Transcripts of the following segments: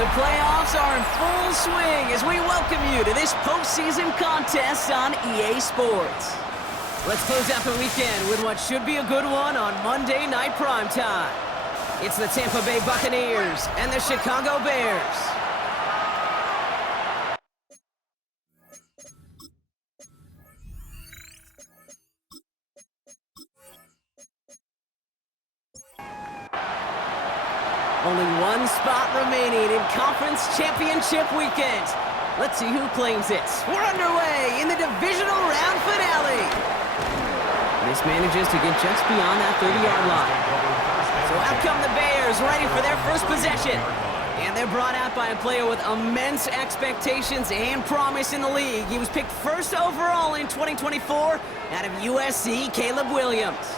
The playoffs are in full swing as we welcome you to this postseason contest on EA Sports. Let's close out the weekend with what should be a good one on Monday Night Primetime. It's the Tampa Bay Buccaneers and the Chicago Bears. Only one spot remaining in Conference Championship Weekend. Let's see who claims it. We're underway in the divisional round finale. This manages to get just beyond that 30-yard line. So out come the Bears, ready for their first possession. And they're brought out by a player with immense expectations and promise in the league. He was picked first overall in 2024 out of USC, Caleb Williams.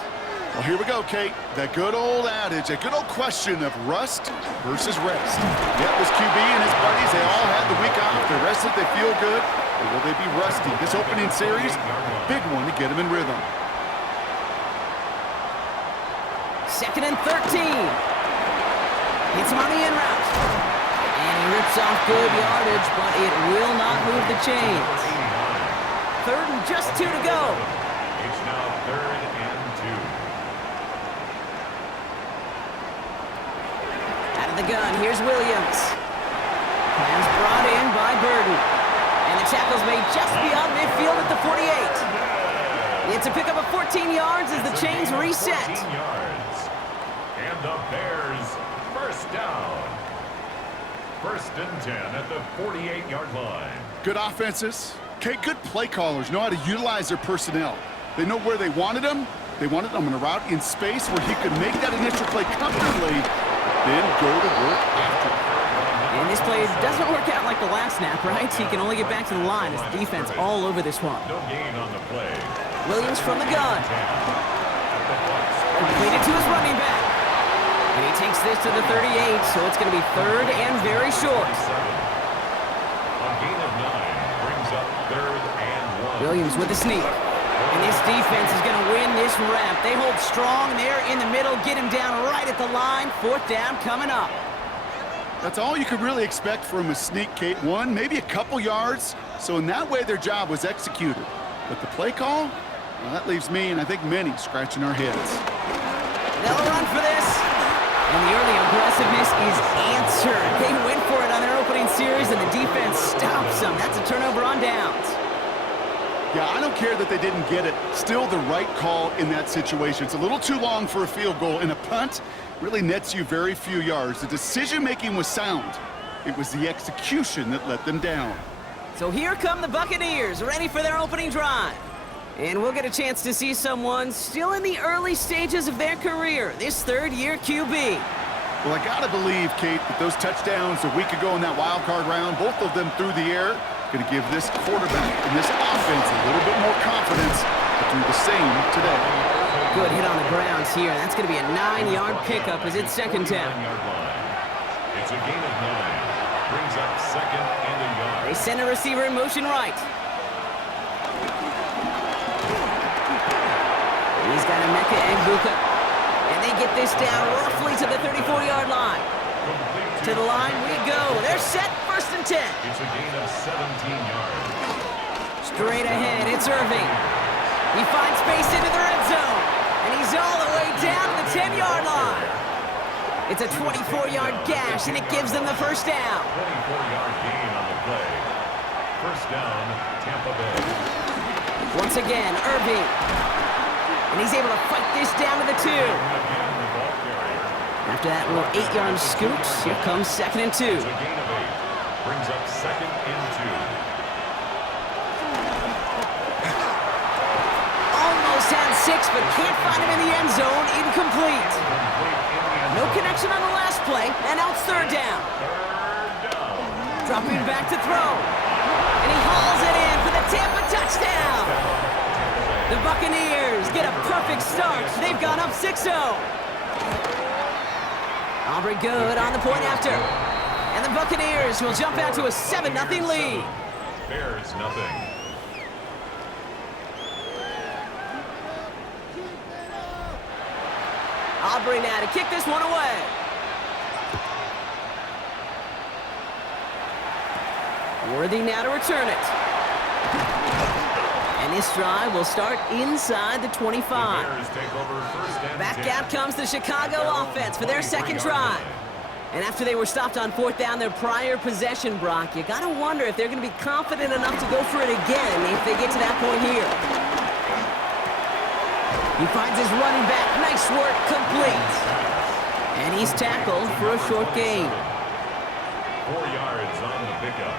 Well, here we go, Kate. That good old adage, a good old question of rust versus rest. Yep, this QB and his buddies, they all had the week off. They're rested, they feel good. Or will they be rusty? This opening series, big one to get them in rhythm. 2nd and 13. Hits him on the in route. And he rips off good yardage, but it will not move the chains. 3rd and just 2 to go. It's now 3rd and 2. The gun, here's Williams. Pass brought in by Burden. And the tackle's made just beyond midfield at the 48. It's a pickup of 14 yards as the chains reset. 14 yards. And the Bears first down. 1st and 10 at the 48-yard line. Good offenses. Okay, good play callers know how to utilize their personnel. They know where they wanted them. They wanted them in a route in space where he could make that initial play comfortably, then go to work after. And this play doesn't work out like the last snap, right? He can only get back to the line as defense all over this one. No gain on the play. Williams from the gun. Completed to his running back. And he takes this to the 38, so it's going to be 3rd and very short. A gain of 9 brings up 3rd and 1. Williams with the sneak. And this defense is going to win this rep. They hold strong there in the middle, get him down right at the line. 4th down coming up. That's all you could really expect from a sneak, Kate. One, maybe a couple yards. So in that way, their job was executed. But the play call, well, that leaves me and I think many scratching our heads. They'll run for this. And the early aggressiveness is answered. They went for it on their opening series, and the defense stops them. That's a turnover on downs. Yeah, I don't care that they didn't get it. Still the right call in that situation. It's a little too long for a field goal, and a punt really nets you very few yards. The decision-making was sound. It was the execution that let them down. So here come the Buccaneers, ready for their opening drive. And we'll get a chance to see someone still in the early stages of their career, this 3rd-year QB. Well, I gotta believe, Kate, that those touchdowns a week ago in that wild card round, both of them through the air, going to give this quarterback and this offense a little bit more confidence to do the same today. Good hit on the grounds here. That's going to be a 9-yard pickup as it's 2nd down. It's a gain of 9. Brings up 2nd and a yard. They send a receiver in motion right. He's got Emeka and Buka. And they get this down roughly to the 34-yard line. To the line we go. They're set, 1st and 10. It's a gain of 17 yards. Straight ahead, it's Irving. He finds space into the red zone. And he's all the way down to the 10-yard line. It's a 24-yard gash, and it gives them the 1st down. 24-yard gain on the play. 1st down, Tampa Bay. Once again, Irving. And he's able to fight this down to the 2. After that little 8-yard scoot, here comes 2nd and 2. It's a gain of 8. Brings up 2nd and 2. Almost had 6, but can't find him in the end zone. Incomplete. No connection on the last play, and now it's 3rd down. Dropping back to throw. And he hauls it in for the Tampa touchdown. The Buccaneers get a perfect start. They've gone up 6-0. Aubrey good on the point after. And the Buccaneers will jump out to a 7-0 lead. Bears nothing. Aubrey now to kick this one away. Worthy now to return it. And this drive will start inside the 25. Back out comes the Chicago offense for their second drive. And after they were stopped on fourth down their prior possession, Brock, you gotta wonder if they're gonna be confident enough to go for it again if they get to that point here. He finds his running back. Nice work, complete. And he's tackled for a short gain. 4 yards on the pickup.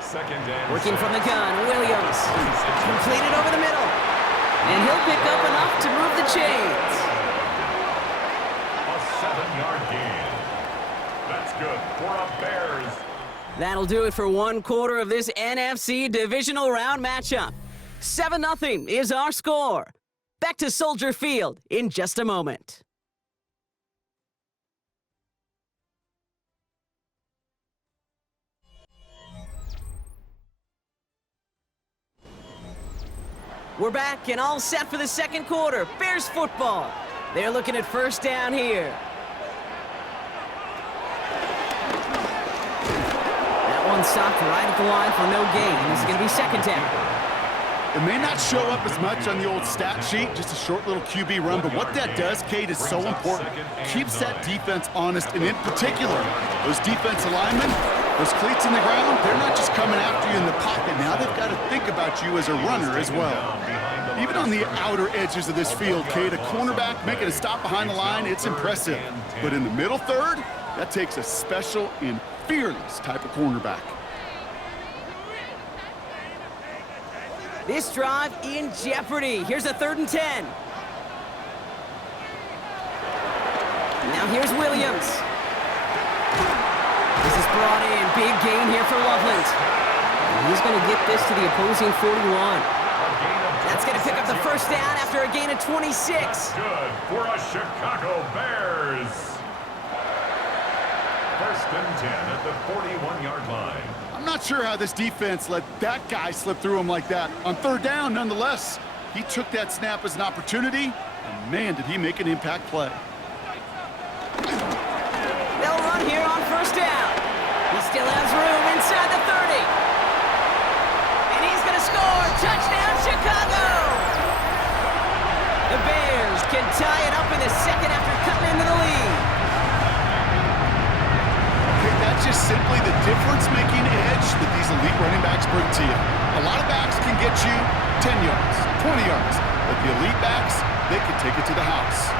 Second and Working from the gun, Williams. Completed over the middle. And he'll pick up enough to move the chains. A 7-yard gain. That's good for a Bears. That'll do it for one quarter of this NFC divisional round matchup. 7-0 is our score. Back to Soldier Field in just a moment. We're back and all set for the second quarter. Bears football. They're looking at first down here. That one stopped right at the line for no gain. This is going to be second down. It may not show up as much on the old stat sheet, just a short little QB run, but what that does, Kate, is so important. Keeps that defense honest, and in particular, those defensive linemen, those cleats in the ground, they're not just coming after you in the pocket. Now they've got to think about you as a runner as well. Even on the outer edges of this field, Kate, a cornerback making a stop behind the line, it's impressive. But in the middle third, that takes a special and fearless type of cornerback. This drive in jeopardy. Here's a 3rd and 10. Now here's Williams. This is brought in. Big gain here for Loveland. And he's going to get this to the opposing 41. That's going to pick up the first down after a gain of 26. Good for a Chicago Bears. First and 10 at the 41-yard line. I'm not sure how this defense let that guy slip through him like that. On third down, nonetheless, he took that snap as an opportunity, and man, did he make an impact play. They'll run here on first down. He still has room inside the 30. And he's going to score. Touchdown, Chicago! The Bears can tie it up in the second after cutting into the lead. That's just simply the difference-making edge that these elite running backs bring to you. A lot of backs can get you 10 yards, 20 yards, but the elite backs, they can take it to the house.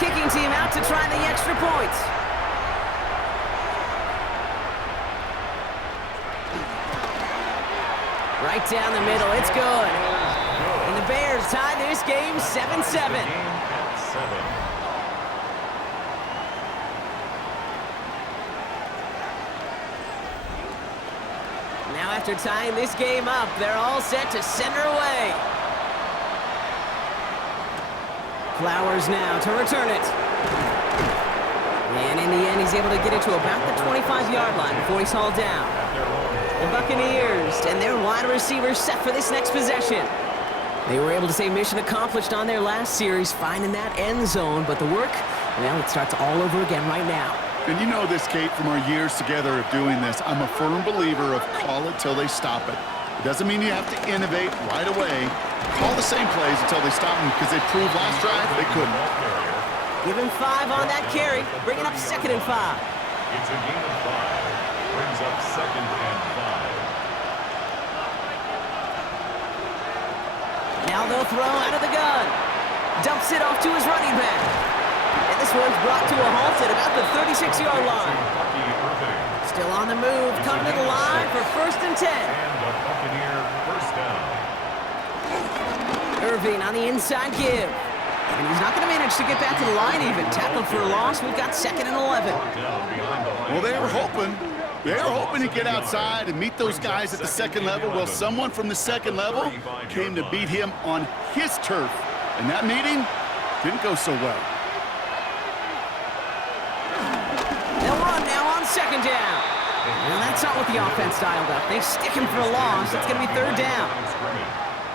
Kicking team out to try the extra points. Right down the middle, it's good. And the Bears tie this game 7-7. Now after tying this game up, they're all set to send her away. Flowers now to return it. And in the end, he's able to get it to about the 25-yard line before he's hauled down. The Buccaneers and their wide receivers set for this next possession. They were able to say mission accomplished on their last series, finding that end zone, but the work, well, it starts all over again right now. And you know this, Kate, from our years together of doing this, I'm a firm believer of call it till they stop it. It doesn't mean you have to innovate right away. Call the same plays until they stop them, because they proved last drive they couldn't. Give him 5 on that carry, bringing up 2nd and 5. It's a gain of 5. Brings up 2nd and 5. Now they'll throw out of the gun. Dumps it off to his running back. And this one's brought to a halt at about the 36-yard line. Still on the move, coming to the line for 1st and 10. And a Buccaneer first down. Irving on the inside give. And he's not going to manage to get back to the line even. Tackled for a loss. We've got 2nd and 11. Well, they were hoping. They were hoping to get outside and meet those guys at the second level. Well, someone from the second level came to beat him on his turf. And that meeting didn't go so well. They'll run now on 2nd down. Well, that's not what the offense dialed up. They stick him for a loss. It's going to be 3rd down.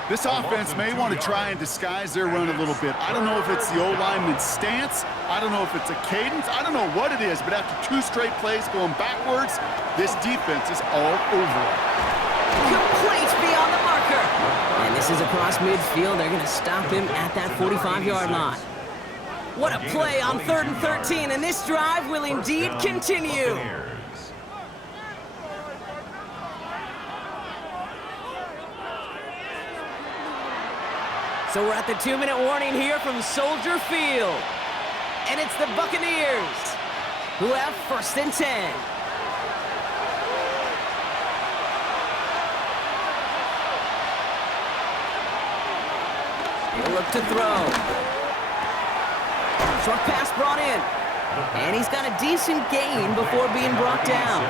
This offense may want to try and disguise their run a little bit. I don't know if it's the O-lineman's stance. I don't know if it's a cadence. I don't know what it is, but after 2 straight plays going backwards, this defense is all over it. Complete beyond the marker. And this is across midfield. They're going to stop him at that 45-yard line. What a play on 3rd and 13, and this drive will indeed continue. So we're at the 2-minute warning here from Soldier Field. And it's the Buccaneers who have 1st and 10. He'll look to throw. Short pass brought in. And he's got a decent gain before being brought down.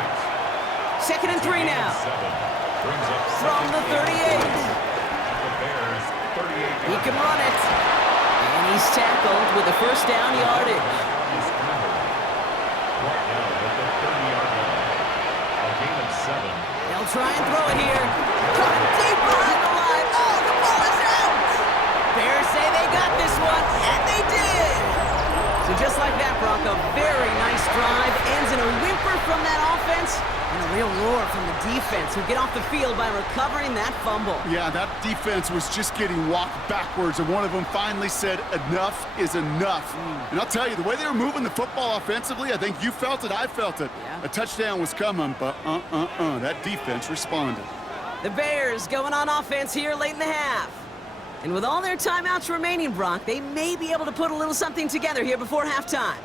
2nd and 3 now. From the 38. He can run it. And he's tackled with the 1st down yardage. They'll try and throw it here. Caught him deep behind the line. Oh, the ball is out. Bears say they got this one, and they did. So just like that, Brock, a very nice drive. Ends in a whimper from that offense. And a real roar from the defense who get off the field by recovering that fumble. Yeah, that defense was just getting walked backwards, and one of them finally said, enough is enough. And I'll tell you, the way they were moving the football offensively, I think you felt it, I felt it. Yeah. A touchdown was coming, but that defense responded. The Bears going on offense here late in the half. And with all their timeouts remaining, Brock, they may be able to put a little something together here before halftime.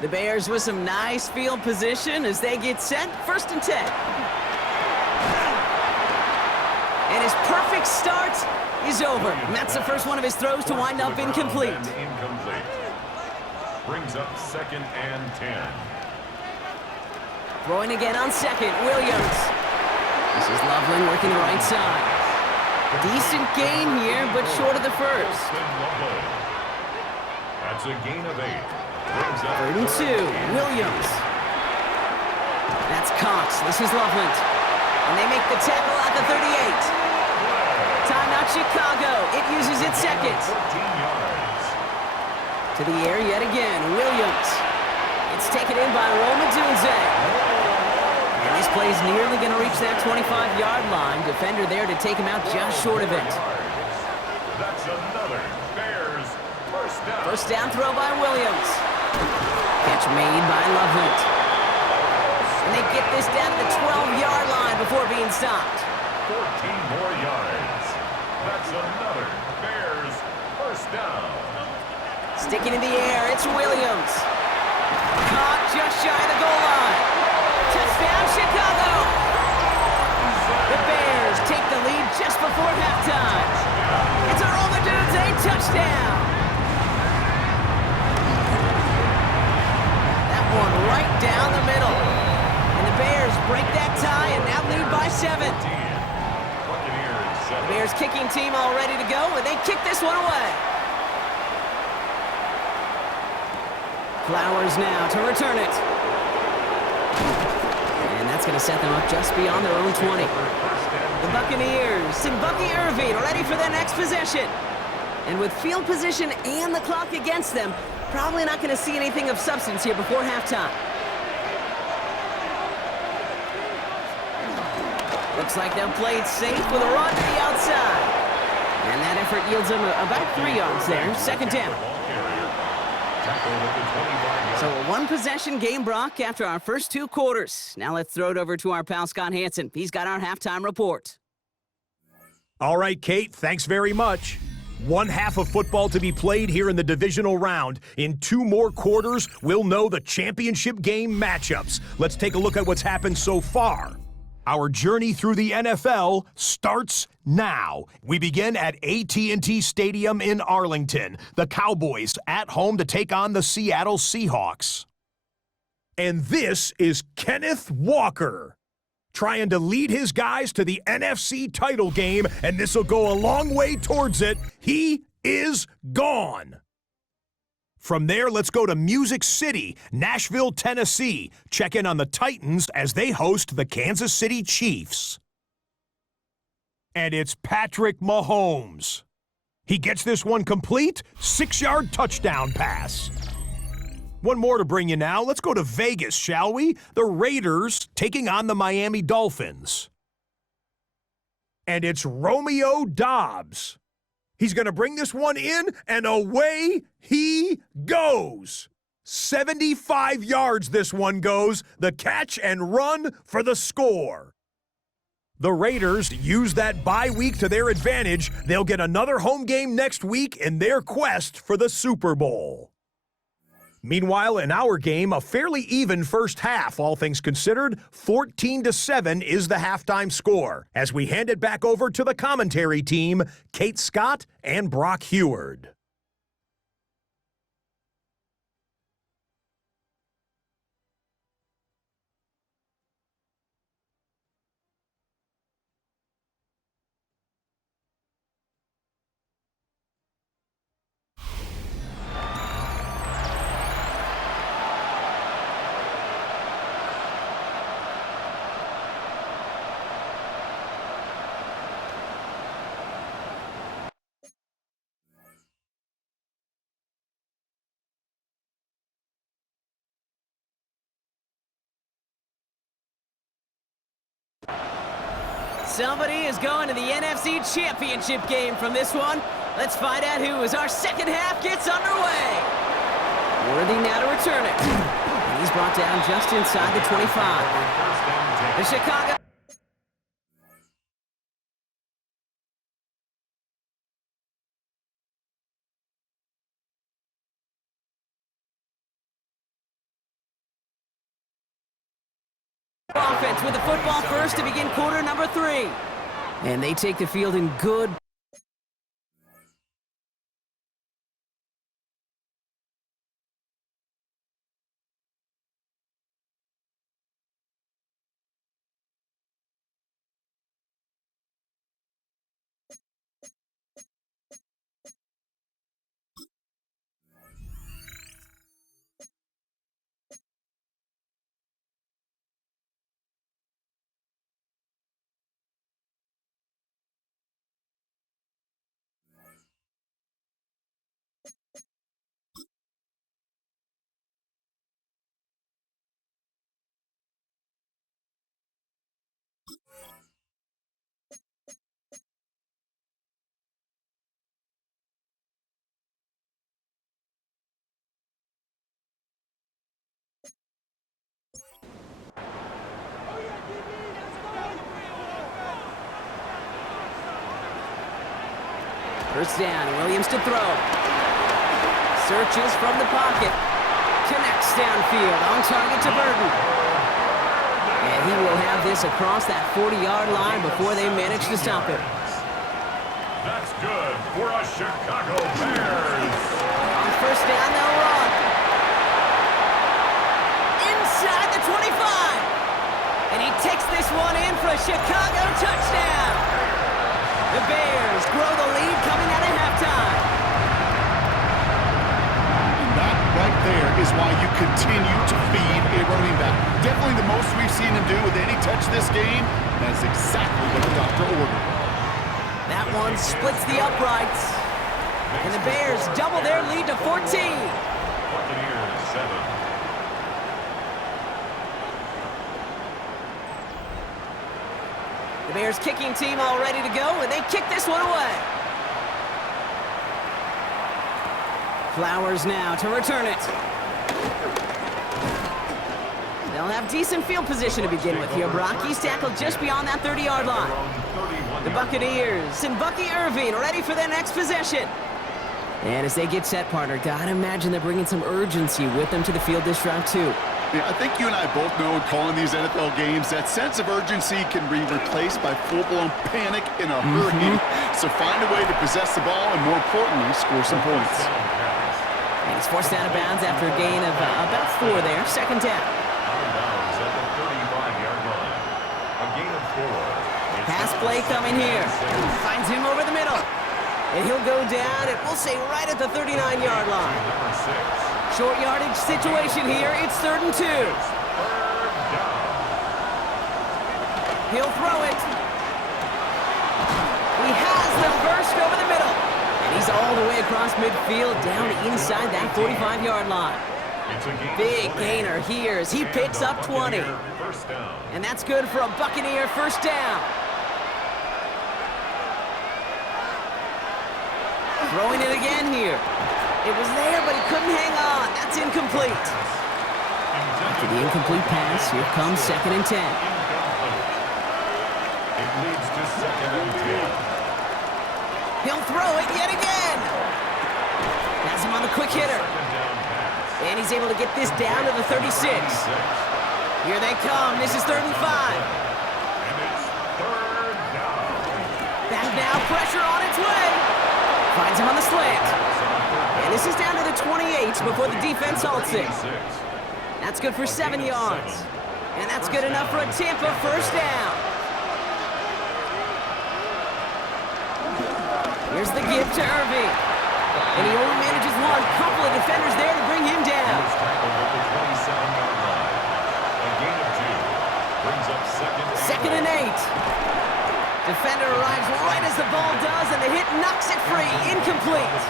The Bears with some nice field position as they get set. 1st and 10. And his perfect start is over. And that's the first one of his throws to wind up incomplete. Incomplete. Brings up 2nd and 10. Throwing again on 2nd, Williams. This is Loveland working the right side. Decent gain here, but short of the 1st. That's a gain of 8. 3rd and 2, Williams. That's Cox. This is Loveland. And they make the tackle at the 38. Timeout Chicago. It uses its 2nd. 14 yards. To the air yet again, Williams. It's taken in by Roma Dunze. And this play's nearly going to reach that 25-yard line. Defender there to take him out just short of it. That's another Bears 1st down. 1st down throw by Williams. Catch made by Loveland. And they get this down to the 12-yard line before being stopped. 14 more yards. That's another Bears 1st down. Sticking in the air, it's Williams. Caught just shy of the goal line. Touchdown, Chicago! The Bears take the lead just before halftime. It's a Roma Dunze touchdown. One right down the middle. And the Bears break that tie and now lead by 7. The Bears kicking team all ready to go, and they kick this one away. Flowers now to return it. And that's going to set them up just beyond their own 20. The Buccaneers and Bucky Irving ready for their next possession. And with field position and the clock against them, probably not going to see anything of substance here before halftime. Looks like they'll play it safe with a run to the outside. And that effort yields them about 3 yards there. 2nd down. So a 1-possession game, Brock, after our first 2 quarters. Now let's throw it over to our pal Scott Hansen. He's got our halftime report. All right, Kate, thanks very much. 1 half of football to be played here in the divisional round. In 2 more quarters, we'll know the championship game matchups. Let's take a look at what's happened so far. Our journey through the NFL starts now. We begin at AT&T Stadium in Arlington. The Cowboys at home to take on the Seattle Seahawks. And this is Kenneth Walker, trying to lead his guys to the NFC title game, and this will go a long way towards it. He is gone. From there, let's go to Music City, Nashville, Tennessee. Check in on the Titans as they host the Kansas City Chiefs. And it's Patrick Mahomes. He gets this one complete, 6-yard touchdown pass. One more to bring you now. Let's go to Vegas, shall we? The Raiders taking on the Miami Dolphins. And it's Romeo Doubs. He's going to bring this one in, and away he goes. 75 yards this one goes. The catch and run for the score. The Raiders use that bye week to their advantage. They'll get another home game next week in their quest for the Super Bowl. Meanwhile, in our game, a fairly even first half, all things considered. 14-7 is the halftime score. As we hand it back over to the commentary team, Kate Scott and Brock Heward. Somebody is going to the NFC Championship game from this one. Let's find out who as our second half gets underway. Worthy now to return it. And he's brought down just inside the 25. The Chicago... offense with the football first to begin quarter number 3. And they take the field in good... First down, Williams to throw. Searches from the pocket. Connects downfield, on target to Burton. And he will have this across that 40-yard line before they manage to stop it. That's good for us Chicago Bears. On first down, they'll run. Inside the 25. And he takes this one in for a Chicago touchdown. The Bears grow the lead coming out of halftime. And that right there is why you continue to feed a running back. Definitely the most we've seen him do with any touch this game. That's exactly what the doctor ordered. That one splits the uprights. And the Bears double their lead to 14. Buccaneers 7. The Bears kicking team all ready to go, and they kick this one away. Flowers now to return it. They'll have decent field position to begin with here. Brock, he's tackled just beyond that 30-yard line. The Buccaneers and Bucky Irving ready for their next possession. And as they get set, partner, gotta imagine they're bringing some urgency with them to the field this drive, too. Yeah, I think you and I both know in calling these NFL games that sense of urgency can be replaced by full-blown panic in a hurry. So find a way to possess the ball and, more importantly, score some points. And he's forced out of bounds after a gain of about 4 there. Second down. Out of bounds at the 35-yard line. A gain of 4. Pass play coming here. Finds him over the middle. And he'll go down, and we'll say right at the 39-yard line. Number 6. Short yardage situation here. It's 3rd and 2. He'll throw it. He's all the way across midfield, down inside that 45-yard line. Big gainer here as he picks up 20. And that's good for a Buccaneer first down. Throwing it again here. It was there, but he couldn't hang on. That's incomplete. After the incomplete pass, here comes 2nd and 10. It leads to 2nd and 10. He'll throw it yet again. Has him on the quick hitter. And he's able to get this down to the 36. Here they come. This is 3rd and 5. And it's 3rd down. Back now, pressure on its way. Finds him on the slant. And this is down to the 28 before the defense halts it. That's good for 7 yards. And that's good enough for a Tampa first down. Here's the give to Irving. And he only manages one. Couple of defenders there to bring him down. It's tackled at the 27-yard line. A gain of 2. Brings up 2nd and 8. Defender arrives right as the ball does, and the hit knocks it free. Incomplete. It's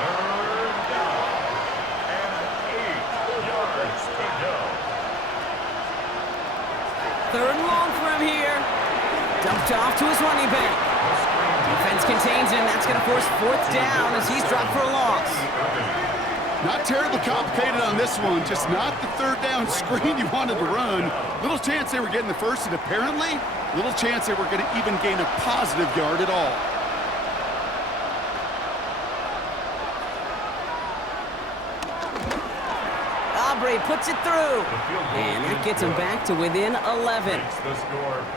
3rd down. And 8 yards to go. 3rd and long for him here. Dumped off to his running back. Defense contains him. That's going to force 4th down as he's dropped for a loss. Not terribly complicated on this one, just not the 3rd down screen you wanted to run. Little chance they were getting the first, and apparently, little chance they were going to even gain a positive yard at all. Aubrey puts it through. And that gets him back to within 11.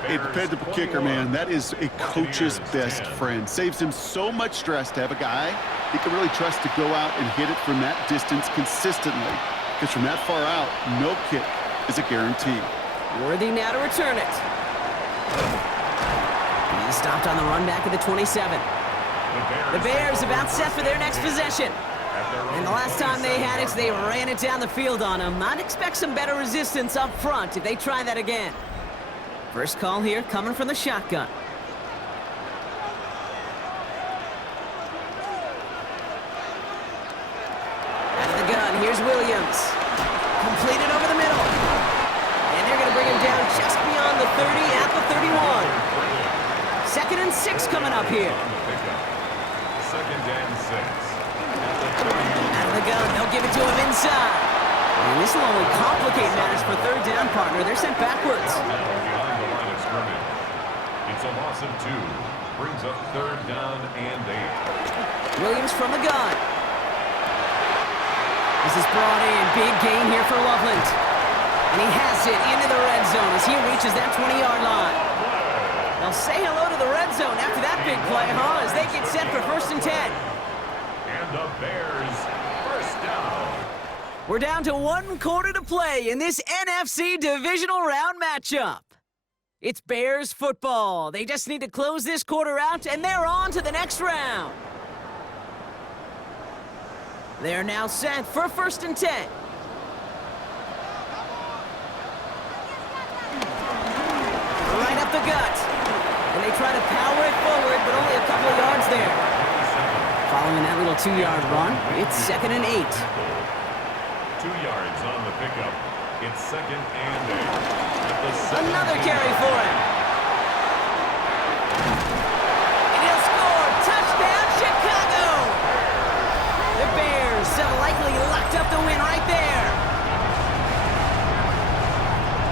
A dependable kicker, man. That is a coach's best friend. Saves him so much stress to have a guy he can really trust to go out and hit it from that distance consistently. Because from that far out, no kick is a guarantee. Worthy now to return it. He's stopped on the run back at the 27. The Bears about set for their next possession. And the last time they had it, they ran it down the field on him. I'd expect some better resistance up front if they try that again. First call here coming from the shotgun. Out of the gun, here's Williams. Completed over the middle. And they're going to bring him down just beyond the 30 at the 31. 2nd and 6 coming up here. 2nd and 6. Out of the gun, they'll give it to him inside. And this will only complicate matters for 3rd down, partner. They're sent backwards. Behind the line of scrimmage. It's a loss of 2. Brings up 3rd down and 8. Williams from the gun. This is brought in. Big gain here for Loveland. And he has it into the red zone as he reaches that 20-yard line. They'll say hello to the red zone after that big play, huh? As they get set for 1st and 10. And the Bears first down. We're down to 1 quarter to play in this NFC divisional round matchup. It's Bears football. They just need to close this quarter out, and they're on to the next round. They're now set for 1st and 10. Right up the gut. And they try to power it forward, but only a couple of yards there. Following that little 2-yard run, it's 2nd and 8. 2 yards on the pickup. It's 2nd and 8. Another carry for him. And he'll score. Touchdown, Chicago! The Bears have likely locked up the win right there.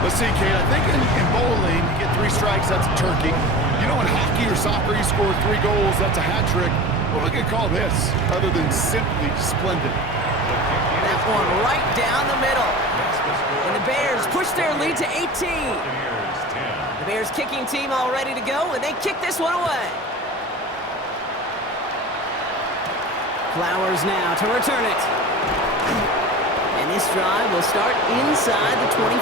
Let's see, Kate, I think in bowling, you get 3 strikes, that's a turkey. You know, in hockey or soccer, you score 3 goals, that's a hat trick. What we could call this, other than simply splendid? That one right down the middle. And the Bears push their lead to 18. The Bears kicking team all ready to go, and they kick this one away. Flowers now to return it. And this drive will start inside the 25.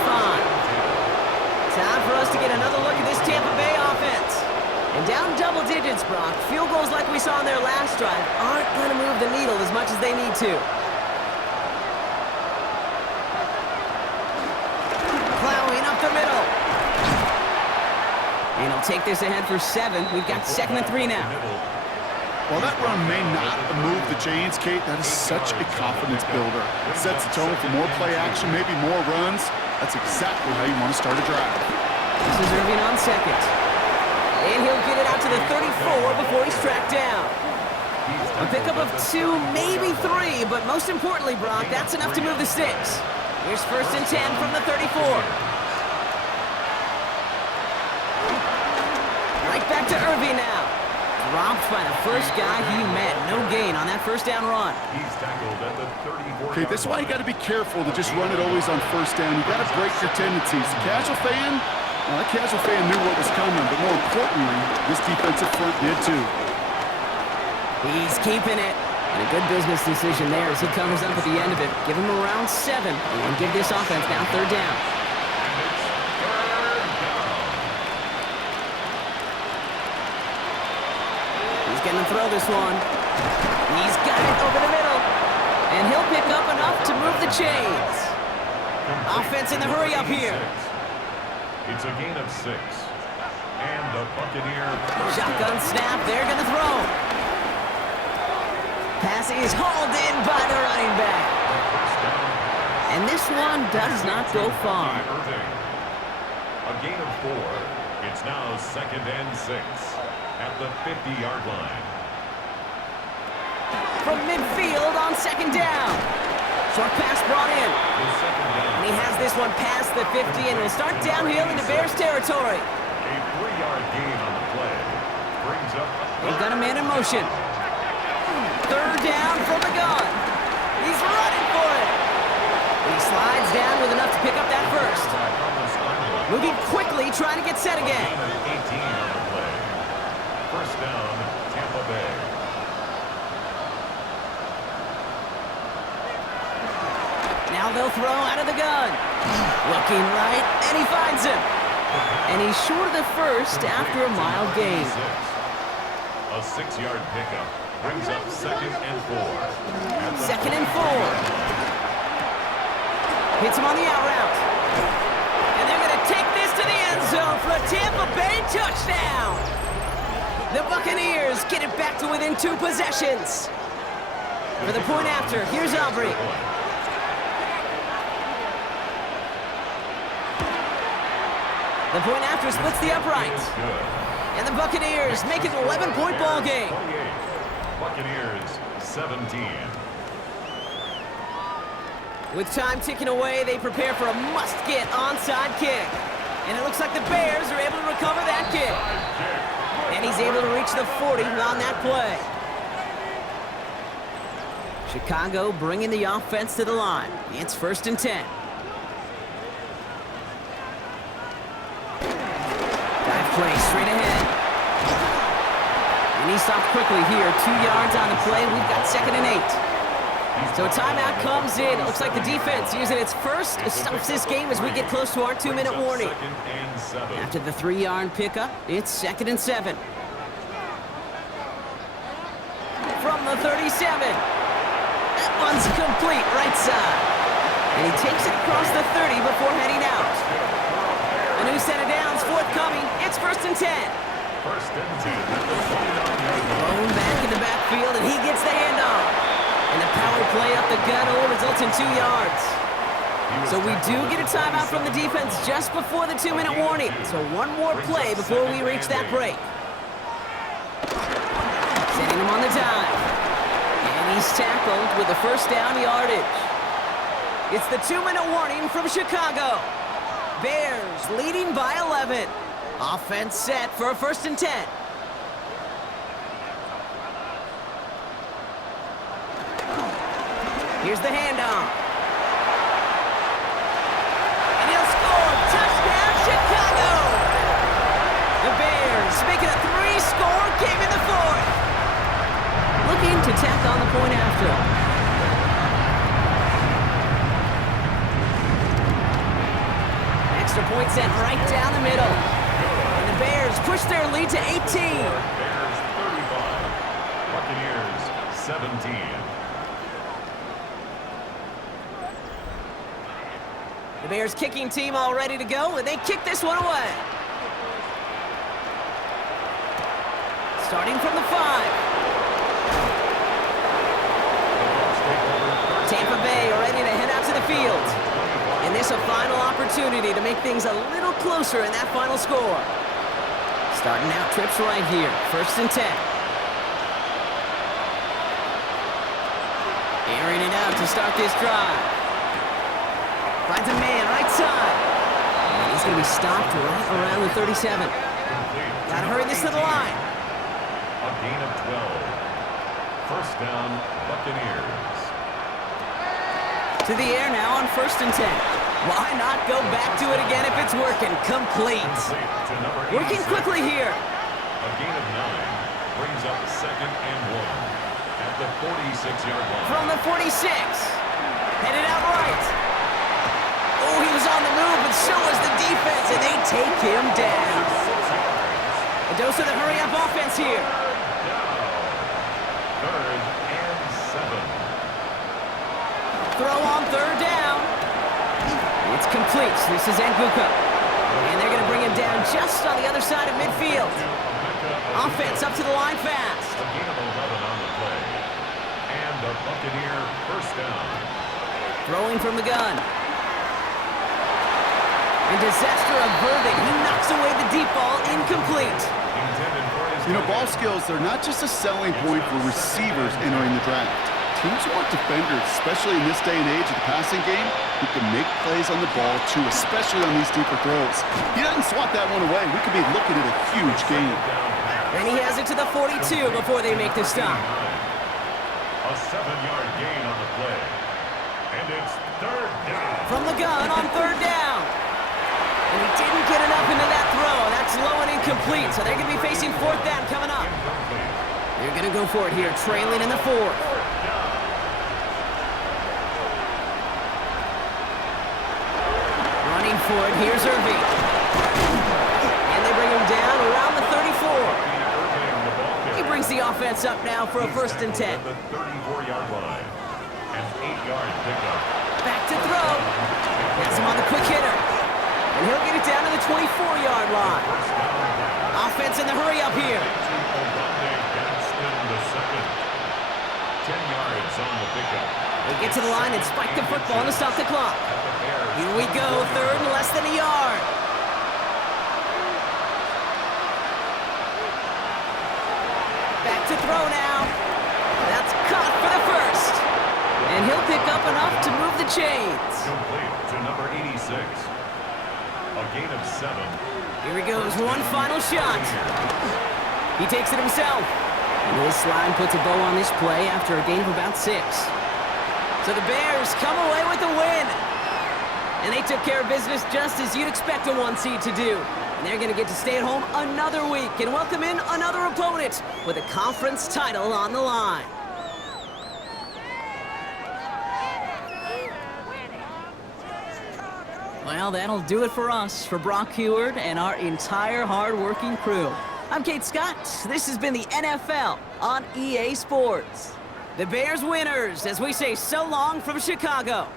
Time for us to get another look at this Tampa Bay offense. And down double digits, Brock. Field goals like we saw in their last drive aren't going to move the needle as much as they need to. Plowing up the middle. And he'll take this ahead for 7. We've got 2nd and 3 now. While that run may not move the chains, Kate, that is such a confidence builder. It sets the tone for more play action, maybe more runs. That's exactly how you want to start a drive. This is Irving on second. And he'll get it out to the 34 before he's tracked down. A pickup of 2, maybe 3, but most importantly, Brock, that's enough to move the sticks. Here's 1st and 10 from the 34. Right back to Irving now. Dropped by the first guy he met. No gain on that first down run. He's tackled at the 34. Okay, this is why you got to be careful to just run it always on first down. You got to break your tendencies. The casual fan, well, that casual fan knew what was coming, but more importantly, this defensive front did too. He's keeping it. And a good business decision there as he covers up at the end of it. Give him around 7 and give this offense now 3rd down. He's going to throw this one. He's got it over the middle. And he'll pick up enough to move the chains. Offense in the hurry up here. It's a gain of 6. And the Buccaneer. Shotgun snap. They're going to throw. Pass is hauled in by the running back. And this one does not go far. A gain of 4. It's now 2nd and 6 at the 50-yard line. From midfield on 2nd down. Short pass brought in. And he has this one past the 50 and will start downhill into Bears territory. A 3-yard gain on the play. Brings up. They've got a man in motion. 3rd down from the gun. He's running for it. He slides down with enough to pick up that first. Moving quickly, trying to get set again. 18 on the play. 1st down, Tampa Bay. Now they'll throw out of the gun. Looking right, and he finds him. And he's short of the first after a mild gain. A 6-yard pickup. Brings up 2nd and 4. 2nd and 4. Hits him on the out route. And they're going to take this to the end zone for a Tampa Bay touchdown. The Buccaneers get it back to within 2 possessions. For the point after, here's Aubrey. The point after splits the upright. And the Buccaneers make it an 11-point ball game. Buccaneers 17. With time ticking away, they prepare for a must-get onside kick. And it looks like the Bears are able to recover that kick. And he's able to reach the 40 on that play. Chicago bringing the offense to the line. It's 1st and 10. Dive play straight ahead. And he stopped quickly here. 2 yards on the play. We've got 2nd and 8. So a timeout comes in. It looks like the defense using its first stops this game as we get close to our 2-minute warning. After the 3-yard pickup, it's 2nd and 7. From the 37. That one's complete right side. And he takes it across the 30 before heading out. A new set of downs forthcoming. It's 1st and 10. 1st and 10 at the 29-yard line. Thrown back in the backfield, and he gets the handoff. And the power play up the gut only results in 2 yards. So we do get a timeout from the defense just before the 2-minute warning. So one more play before we reach that break. Setting him on the dive. And he's tackled with the 1st down yardage. It's the 2-minute warning from Chicago. Bears leading by 11. Offense set for a 1st and 10. Here's the handoff. And he'll score. Touchdown, Chicago! The Bears making a 3-score game in the 4th. Looking to tack on the point after. Extra point sent right down the middle. And the Bears push their lead to 18. Bears 35. Buccaneers 17. The Bears kicking team all ready to go, and they kick this one away. Starting from the 5. midfield. And this a final opportunity to make things a little closer in that final score. Starting out trips right here. 1st and 10. Airing it out to start this drive. Finds a man right side. And he's going to be stopped right around the 37. Got to hurry this to the line. A gain of 12. 1st down, Buccaneers. To the air now on 1st and 10. Why not go back to it again if it's working? Complete. Working quickly here. A gain of 9 brings up 2nd and 1 at the 46-yard line. From the 46. Headed out right. Oh, he was on the move, but so was the defense, and they take him down. A dose of the hurry-up offense here. 3rd and 7. Throw on 3rd down. It's complete. This is Nguka. And they're going to bring him down just on the other side of midfield. Offense up to the line fast. A gain of 11 on the play. And a Buccaneer 1st down. Throwing from the gun. And disaster averted. He knocks away the deep ball. Incomplete. You know, ball skills, they're not just a selling point for receivers entering the draft. Teams want defenders, especially in this day and age of the passing game, who can make plays on the ball, too, especially on these deeper throws. He doesn't swat that one away. We could be looking at a huge game. And he has it to the 42 before they make the stop. A 7-yard gain on the play. And it's 3rd down. From the gun on 3rd down. And he didn't get enough into that throw. That's low and incomplete, so they're going to be facing 4th down coming up. They're going to go for it here, trailing in the 4th. Running for it, here's Irving. And they bring him down around the 34. He brings the offense up now for a 1st and 10. The 34-yard line. An 8-yard pickup. Back to throw. Has him on the quick hitter. And he'll get it down to the 24-yard line. Offense in the hurry up here. 10 yards on the pickup. They get to the line and spike the football to stop the clock. Here we go, 3rd and less than a yard. Back to throw now. That's caught for the 1st. And he'll pick up enough to move the chains. Complete to number 86. A gain of 7. Here he goes, one final shot. He takes it himself. And this line puts a bow on this play after a gain of about 6. So the Bears come away with the win. And they took care of business just as you'd expect a 1 seed to do. And they're going to get to stay at home another week and welcome in another opponent with a conference title on the line. Well, that'll do it for us, for Brock Heward and our entire hard-working crew. I'm Kate Scott. This has been the NFL on EA Sports. The Bears winners as we say so long from Chicago.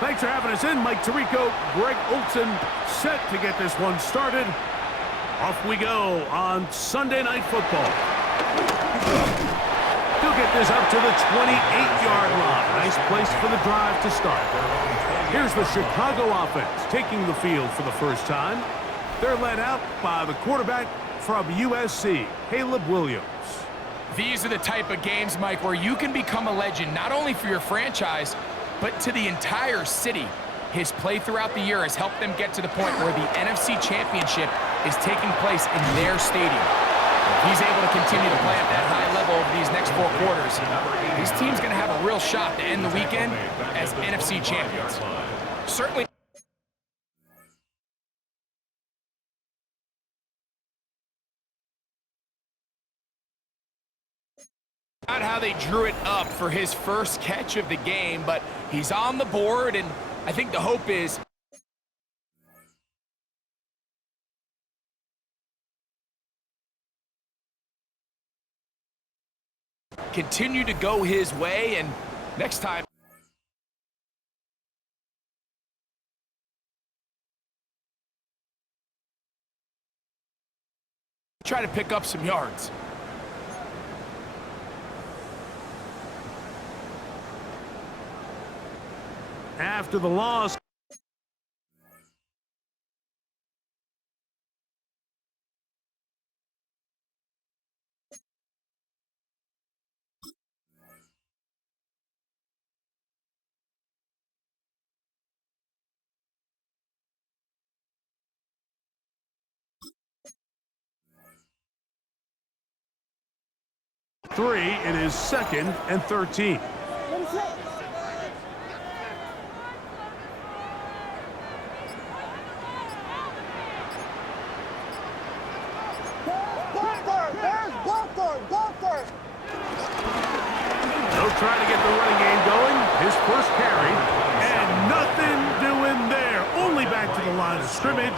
Thanks for having us in, Mike Tirico. Greg Olson set to get this one started. Off we go on Sunday Night Football. He'll get this up to the 28-yard line. Nice place for the drive to start. Here's the Chicago offense taking the field for the first time. They're led out by the quarterback from USC, Caleb Williams. These are the type of games, Mike, where you can become a legend, not only for your franchise, but to the entire city. His play throughout the year has helped them get to the point where the NFC Championship is taking place in their stadium. If he's able to continue to play at that high level over these next 4 quarters, his team's going to have a real shot to end the weekend as NFC champions. Certainly. Not how they drew it up for his first catch of the game, but he's on the board, and I think the hope is continue to go his way, and next time try to pick up some yards. After the loss, it is 2nd and 13. They'll try to get the running game going. His first carry, and nothing doing there. Only back to the line of scrimmage.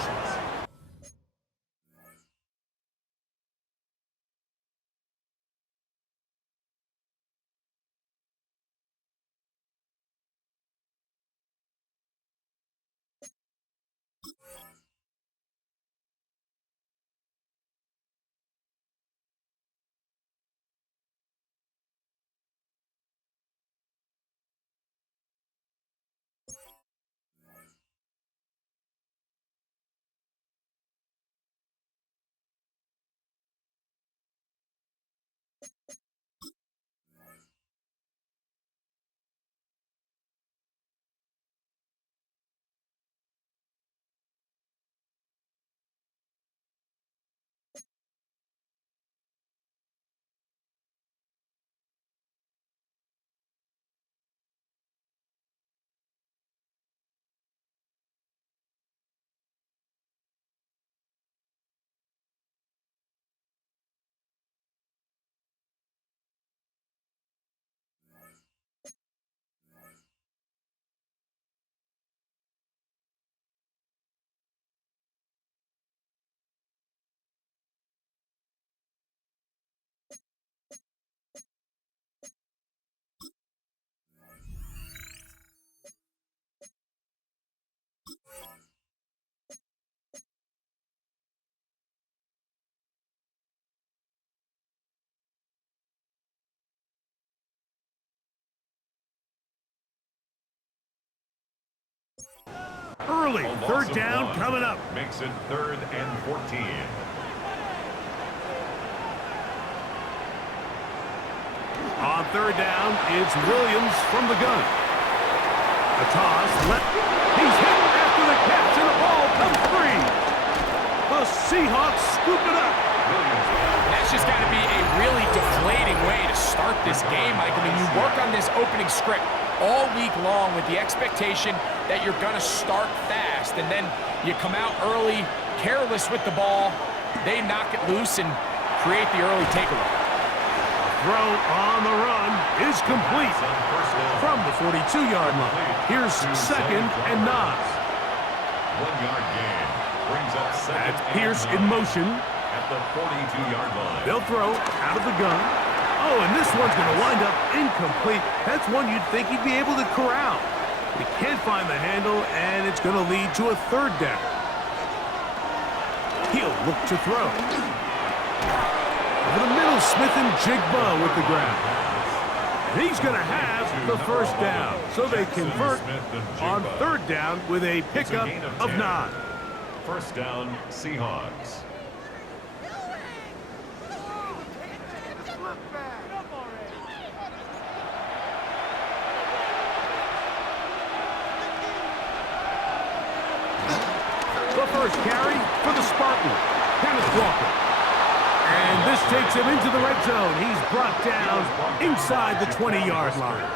early. A loss Third of down 1 coming up. Makes it 3rd and 14. On third down, it's Williams from the gun. A toss, left. He's hit after the catch, and the ball comes free. The Seahawks scoop it up. That's just got to be a really deflating way to start this game, Mike. I mean, you work on this opening script all week long with the expectation that you're going to start fast, and then you come out early, careless with the ball. They knock it loose and create the early takeaway. Throw on the run is complete from the 42-yard line. Here's 2nd and 9. 1-yard gain brings up 2nd. That's Pierce in motion. At the 42-yard line. They'll throw out of the gun. Oh, and this one's going to wind up incomplete. That's one you'd think he'd be able to corral. He can't find the handle, and it's going to lead to a 3rd down. He'll look to throw. Over the middle, Smith and Jigba with the ground. And he's going to have the 1st down. So they convert on 3rd down with a pickup of 9. 1st down, Seahawks. The first carry for the Spartan, Kenneth Walker. And this takes him into the red zone. He's brought down inside the 20-yard line.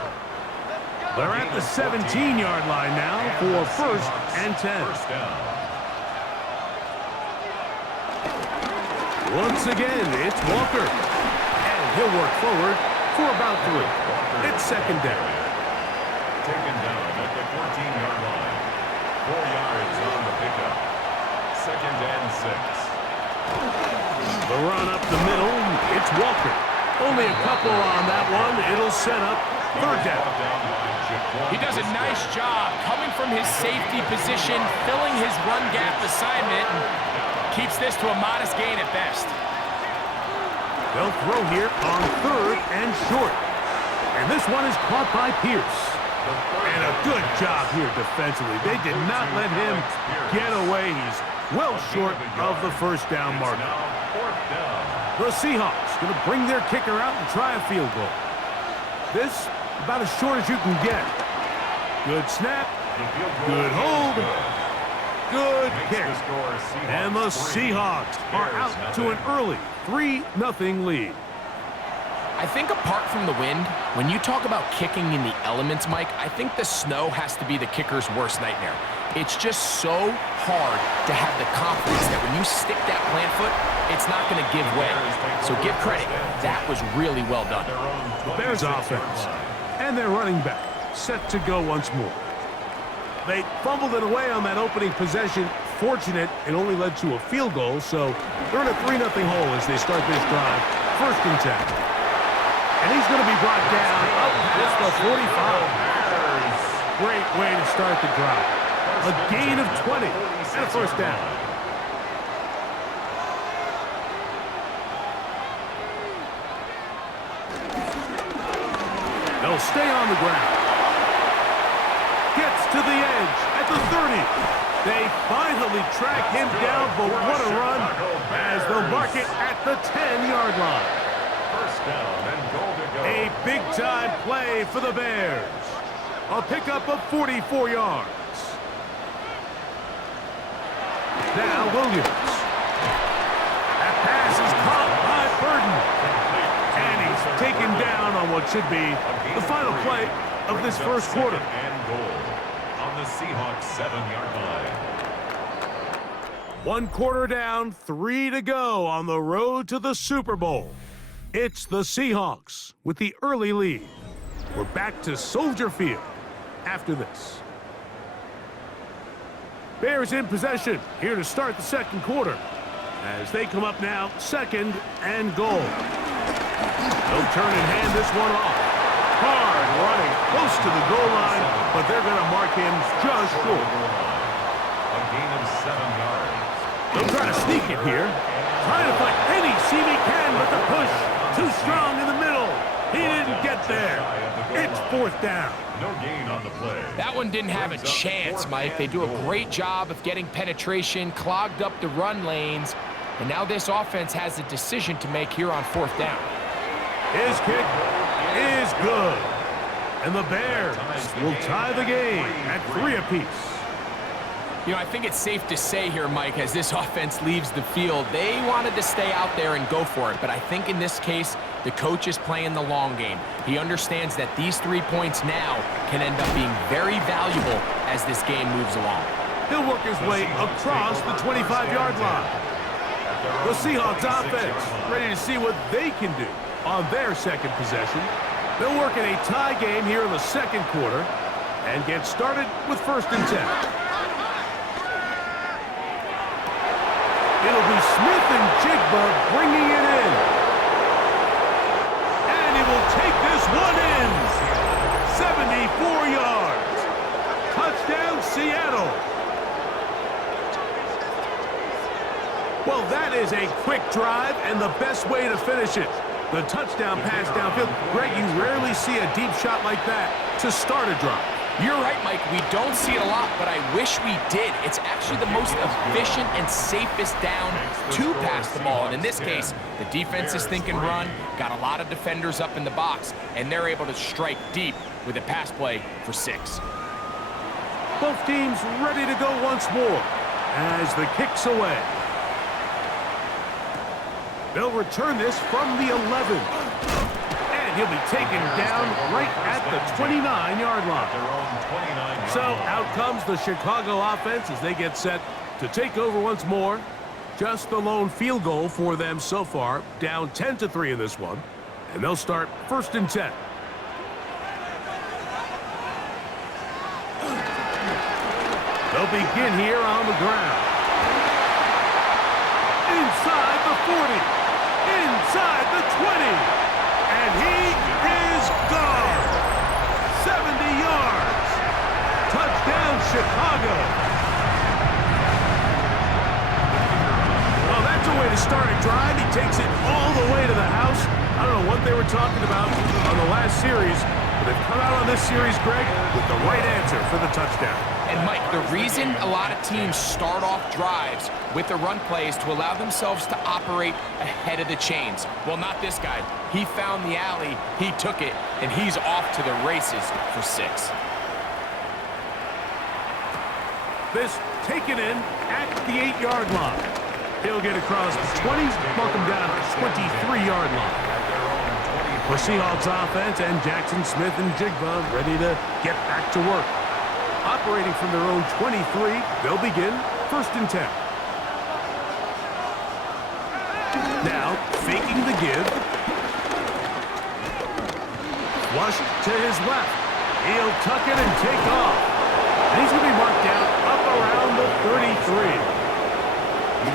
They're at the 17-yard line now for 1st and 10. Once again, it's Walker. And he'll work forward for about 3. It's 2nd down. Taken down at the 14-yard line. 4 yards on the pickup. 2nd and 6. The run up the middle, it's Walker. Only a couple on that one. It'll set up 3rd down. He does a nice job coming from his safety position, filling his run gap assignment, and keeps this to a modest gain at best. They'll throw here on 3rd and short. And this one is caught by Pierce. And a good job here defensively. They did not let him get away. He's well short of the 1st down marker. The Seahawks going to bring their kicker out and try a field goal. This about as short as you can get. Good snap. Good hold. Good kick. And the Seahawks are out to an early 3-0 lead. I think apart from the wind, when you talk about kicking in the elements, Mike, I think the snow has to be the kicker's worst nightmare. It's just so hard to have the confidence that when you stick that plant foot, it's not going to give way. So give credit. That was really well done. The Bears offense and their running back set to go once more. They fumbled it away on that opening possession. Fortunate, it only led to a field goal, so they're in a 3-0 hole as they start this drive. 1st and 10. And he's going to be brought down up past the 45. Great way to start the drive. A gain of 20 and a 1st down. They'll stay on the ground. Gets to the edge at the 30. They finally track him down, but what a run as they'll mark it at the 10-yard line. 1st down and goal to go. A big-time play for the Bears. A pickup of 44 yards. Now Williams. That pass is caught by Burden. And he's taken down on what should be the final play of this 1st quarter. And goal on the Seahawks 7-yard line. 1 quarter down, 3 to go on the road to the Super Bowl. It's the Seahawks with the early lead. We're back to Soldier Field after this. Bears in possession here to start the 2nd quarter as they come up now 2nd and goal. They'll turn and hand this one off. Hard running close to the goal line, but they're going to mark him just short. A gain of 7 yards. They'll try to sneak it here. Trying to find any seam he can, but the push too strong in the middle. He didn't get there. It's 4th down. No gain on the play. That one didn't have a chance, Mike. They do a great job of getting penetration, clogged up the run lanes, and now this offense has a decision to make here on 4th down. His kick is good. And the Bears will tie the game at 3 apiece. You know, I think it's safe to say here, Mike, as this offense leaves the field, they wanted to stay out there and go for it. But I think in this case, the coach is playing the long game. He understands that these 3 points now can end up being very valuable as this game moves along. He'll work his way across the 25-yard line. The Seahawks offense ready to see what they can do on their second possession. They'll work in a tie game here in the 2nd quarter and get started with 1st and 10. It'll be Smith and Jigba bringing it in. And he will take this one in. 74 yards. Touchdown, Seattle. Well, that is a quick drive and the best way to finish it. The touchdown pass downfield. Greg, you rarely see a deep shot like that to start a drive. You're right, Mike. We don't see it a lot, but I wish we did. It's actually the most efficient and safest down to pass the ball. And in this case, the defense is thinking run, got a lot of defenders up in the box, and they're able to strike deep with a pass play for 6. Both teams ready to go once more as the kick's away. They'll return this from the 11. And he'll be taken down right at the 29-yard line. So out comes the Chicago offense as they get set to take over once more. Just the lone field goal for them so far, down 10-3 in this one. And they'll start 1st and 10. They'll begin here on the ground. Inside the 40. Inside the 20. And he is gone. 70 yards. Touchdown, Chicago. Well, that's a way to start a drive. He takes it all the way to the house. I don't know what they were talking about on the last series, but they've come out on this series, Greg, with the right answer for the touchdown. And, Mike, the reason a lot of teams start off drives with the run play is to allow themselves to operate ahead of the chains. Well, not this guy. He found the alley, he took it, and he's off to the races for 6. This taken in at the 8-yard line. He'll get across the 20, mark him down at the 23-yard line. For Seahawks offense and Jackson Smith and Jigba ready to get back to work. Operating from their own 23, they'll begin 1st and 10. Now, faking the give. Flush to his left. He'll tuck it and take off. And he's going to be marked down up around the 33.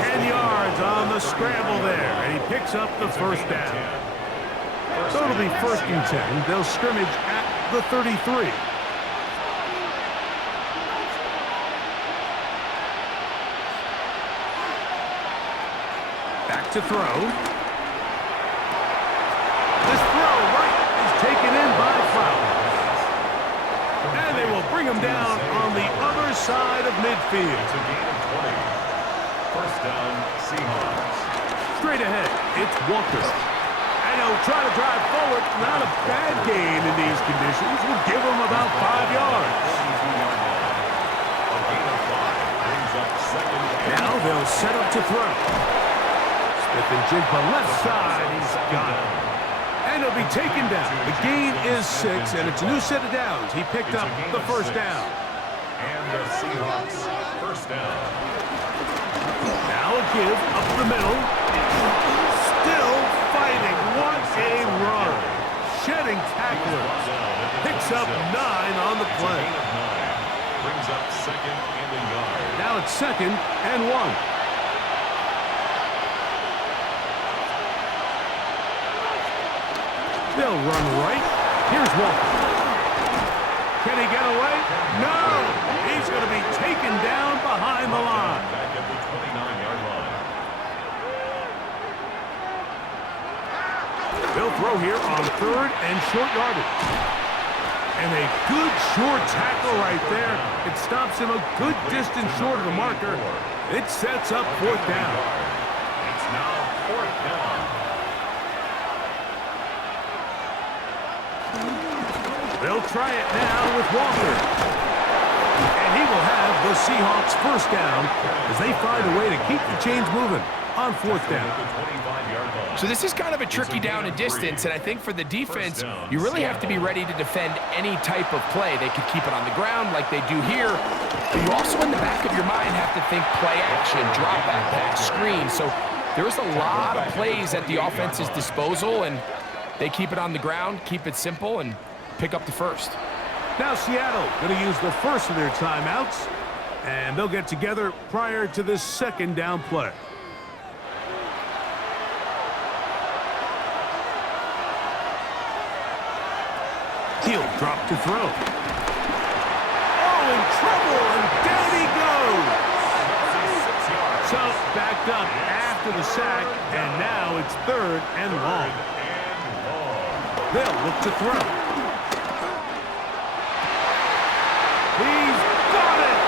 10 yards on the scramble there, and he picks up the 1st down. So it'll be 1st and 10. They'll scrimmage at the 33. Back to throw. This throw right is taken in by Flowers. And they will bring him down on the other side of midfield. It's a gain of 20. 1st down, Seahawks. Straight ahead, it's Walker. And he'll try to drive forward. Not a bad gain in these conditions. Will give him about 5 yards. A gain of 5 brings up 2nd. Now they'll set up to throw. Smith and Jigba left side. He's got it. And he'll be taken down. The gain is 6, and it's a new set of downs. He picked up the 1st down. And the Seahawks 1st down. Now a give up the middle. Still fighting. What a run. Shedding tacklers. Picks up 9 on the play. Gain of 9 brings up 2nd and a yard. Now it's 2nd and 1. They'll run right. Here's Walker. Can he get away? No! He's going to be taken down behind the line. Back at the 29-yard line. They'll throw here on 3rd and short yardage. And a good short tackle right there. It stops him a good distance short of the marker. It sets up fourth down. It's now fourth down. They'll try it now with Walker. And he will have the Seahawks first down as they find a way to keep the chains moving on fourth down. So this is kind of a tricky down and distance, and I think for the defense, you really have to be ready to defend any type of play. They could keep it on the ground like they do here, but you also in the back of your mind have to think play action, drop back pass, screen. So there's a lot of plays at the offense's disposal, and they keep it on the ground, keep it simple, and pick up the first. Now Seattle going to use the first of their timeouts, and they'll get together prior to this second down play. He'll drop to throw. Oh, in trouble, and down he goes. So backed up after the sack, and now it's third and long. They'll look to throw. He's got it!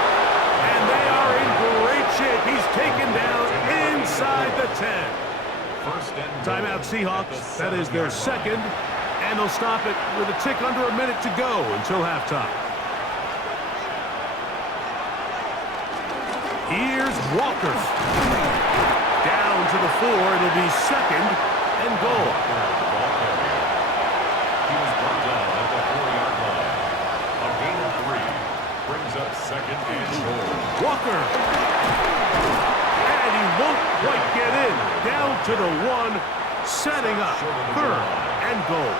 And they are in great shape. He's taken down inside the 10. Timeout Seahawks. That is their second. And they'll stop it with a tick under a minute to go until halftime. Here's Walker. Down to the 4. It'll be second and goal. He was brought down at the 4-yard line. A gain of 3 brings up second and goal. Walker. And he won't quite get in. Down to the 1, setting up third and goal.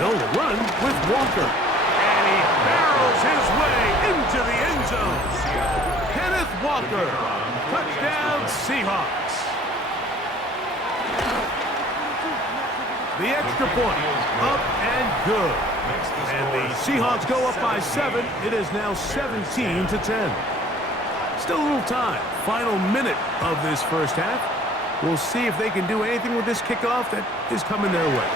They'll run with Walker. And he barrels his way into the end zone. Kenneth Walker. Touchdown, Seahawks. The extra point. Up and good. And the Seahawks go up by 7. It is now 17-10. Still a little time. Final minute of this first half. We'll see if they can do anything with this kickoff that is coming their way.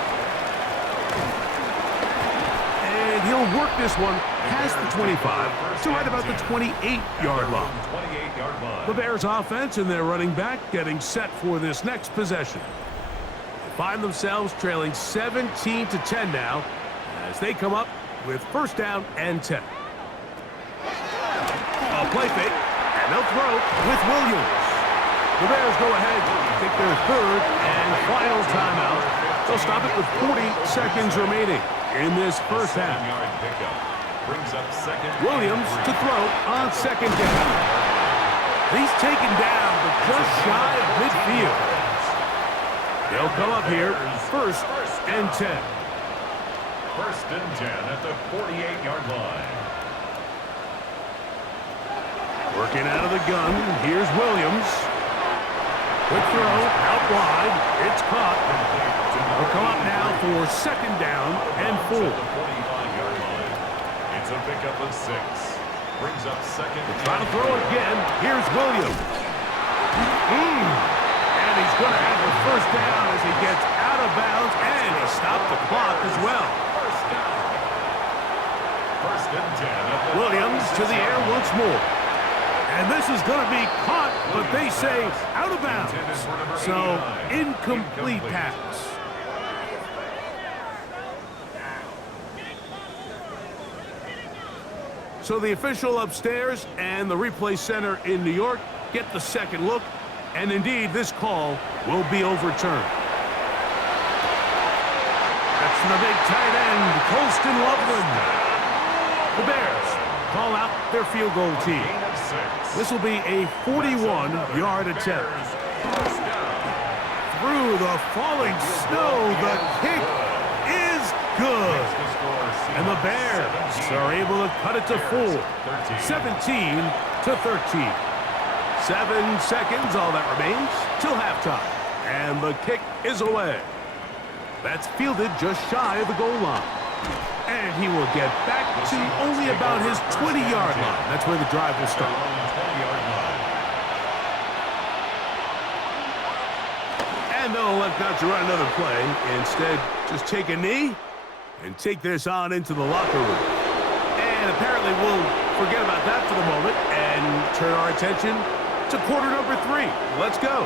And he'll work this one past the 25 to right about the 28-yard line. The Bears offense and their running back getting set for this next possession. They find themselves trailing 17-10 now as they come up with first down and 10. A play fake, and they'll throw with Williams. The Bears go ahead, take their third and final timeout. They'll stop it with 40 seconds remaining in this first half. Williams to throw on second down. He's taken down, but just shy of midfield. They'll come up here, first and 10. First and 10 at the 48-yard line. Working out of the gun, here's Williams. Quick throw, out wide, it's caught. They'll come up now for second down and 4. It's a pickup of 6. Brings up second. Try to throw again. Here's Williams. And he's going to have the first down as he gets out of bounds, and he stopped the clock as well. First and 10. Williams to the air once more. And this is going to be caught, but they say out of bounds. So, incomplete pass. So the official upstairs and the replay center in New York get the second look, and indeed this call will be overturned. That's the big tight end, Colston Loveland. The Bears call out their field goal team. This will be a 41-yard attempt. Through the falling snow, the kick is good. And the Bears are able to cut it to 4, 17-13. 7 seconds, all that remains, till halftime. And the kick is away. That's fielded just shy of the goal line. And he will get back to only about his 20-yard line. That's where the drive will start. And they'll elect not to run another play. Instead, just take a knee and take this on into the locker room. And apparently we'll forget about that for the moment and turn our attention to quarter number 3. Let's go.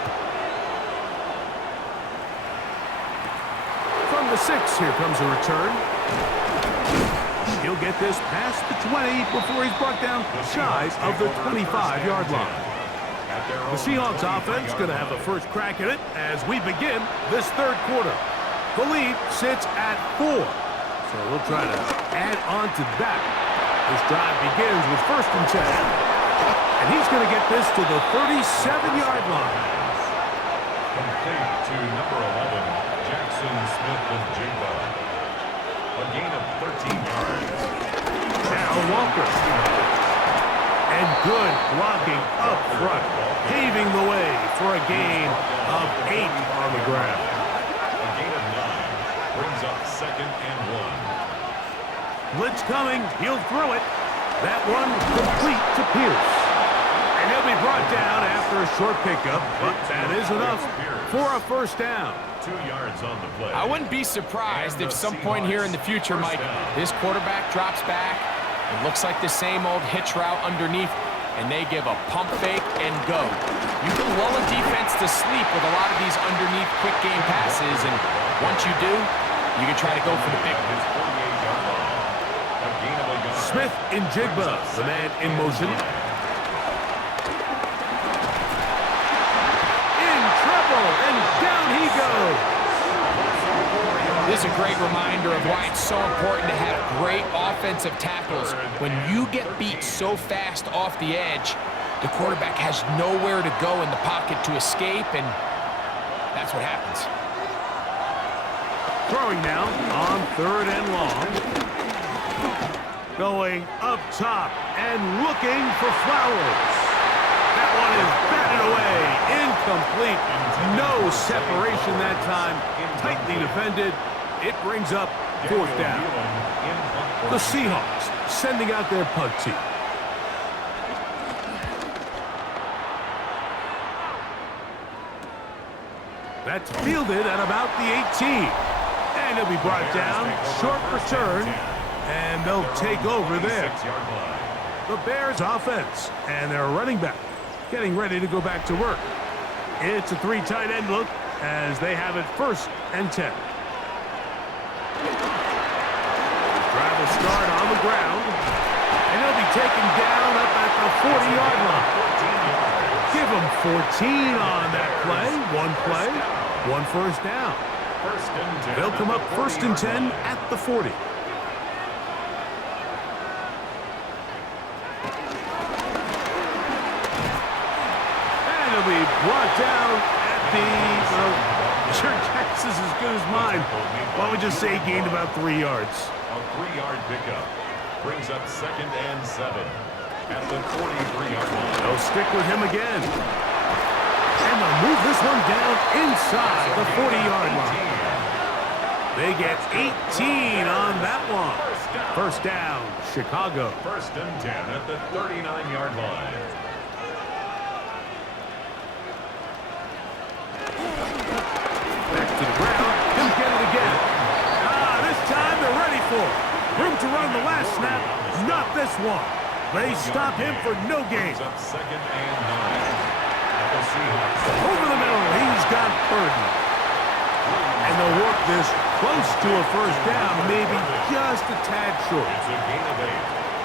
From the 6, here comes a return. He'll get this past the 20 before he's brought down shy of the 25-yard line. The Seahawks offense going to have the first crack at it as we begin this third quarter. The lead sits at 4, so we'll try to add on to that. This drive begins with 1st and 10, and he's going to get this to the 37-yard line. Complete to number 11, Jackson Smith and Jigba. A gain of 13 yards. Now Walker. And good blocking up front, paving the way for a gain of 8 on the ground. A gain of 9 brings up 2nd and 1. Blitz coming, he'll throw it. That one complete to Pierce. And he'll be brought down after a short pickup, but that is enough for a 1st down. 2 yards on the play. I wouldn't be surprised if some point here in the future, Mike, this quarterback drops back. It looks like the same old hitch route underneath, and they give a pump fake and go. You can lull a defense to sleep with a lot of these underneath quick game passes, and once you do, you can try to go for the big one. Smith in Jigba, the man in motion. In trouble, and down he goes. This is a great reminder of why it's so important to have great offensive tackles. When you get beat so fast off the edge, the quarterback has nowhere to go in the pocket to escape, and that's what happens. Throwing now on 3rd and long. Going up top and looking for Flowers. That one is batted away. Incomplete. No separation that time. Tightly defended. It brings up 4th down. The Seahawks sending out their punt team. That's fielded at about the 18. And he'll be brought down. Short return. And they'll take over there. The Bears offense and their running back getting ready to go back to work. It's a 3 tight end look as they have it 1st and 10. Drive will start on the ground, and he'll be taken down up at the 40-yard line. Give him 14 on that play. 1 first down. They'll come up 1st and 10 at the 40. And he'll be brought down at the, your guess is as good as mine. Why don't we just say he gained about 3 yards? A 3-yard pickup brings up 2nd and 7 at the 43-yard line. They'll stick with him again. And they'll move this one down inside the 40-yard line. They get 18 on that one. 1st down, Chicago. 1st and 10 at the 39-yard line. Back to the ground. He'll get it again. This time they're ready for it. Room to run the last snap. Not this one. They stop him for no gain. Up 2nd and 9 at the Seahawks. Over the middle, he's got Burden. And they'll work this close to a 1st down, maybe just a tad short. It's a gain of 8.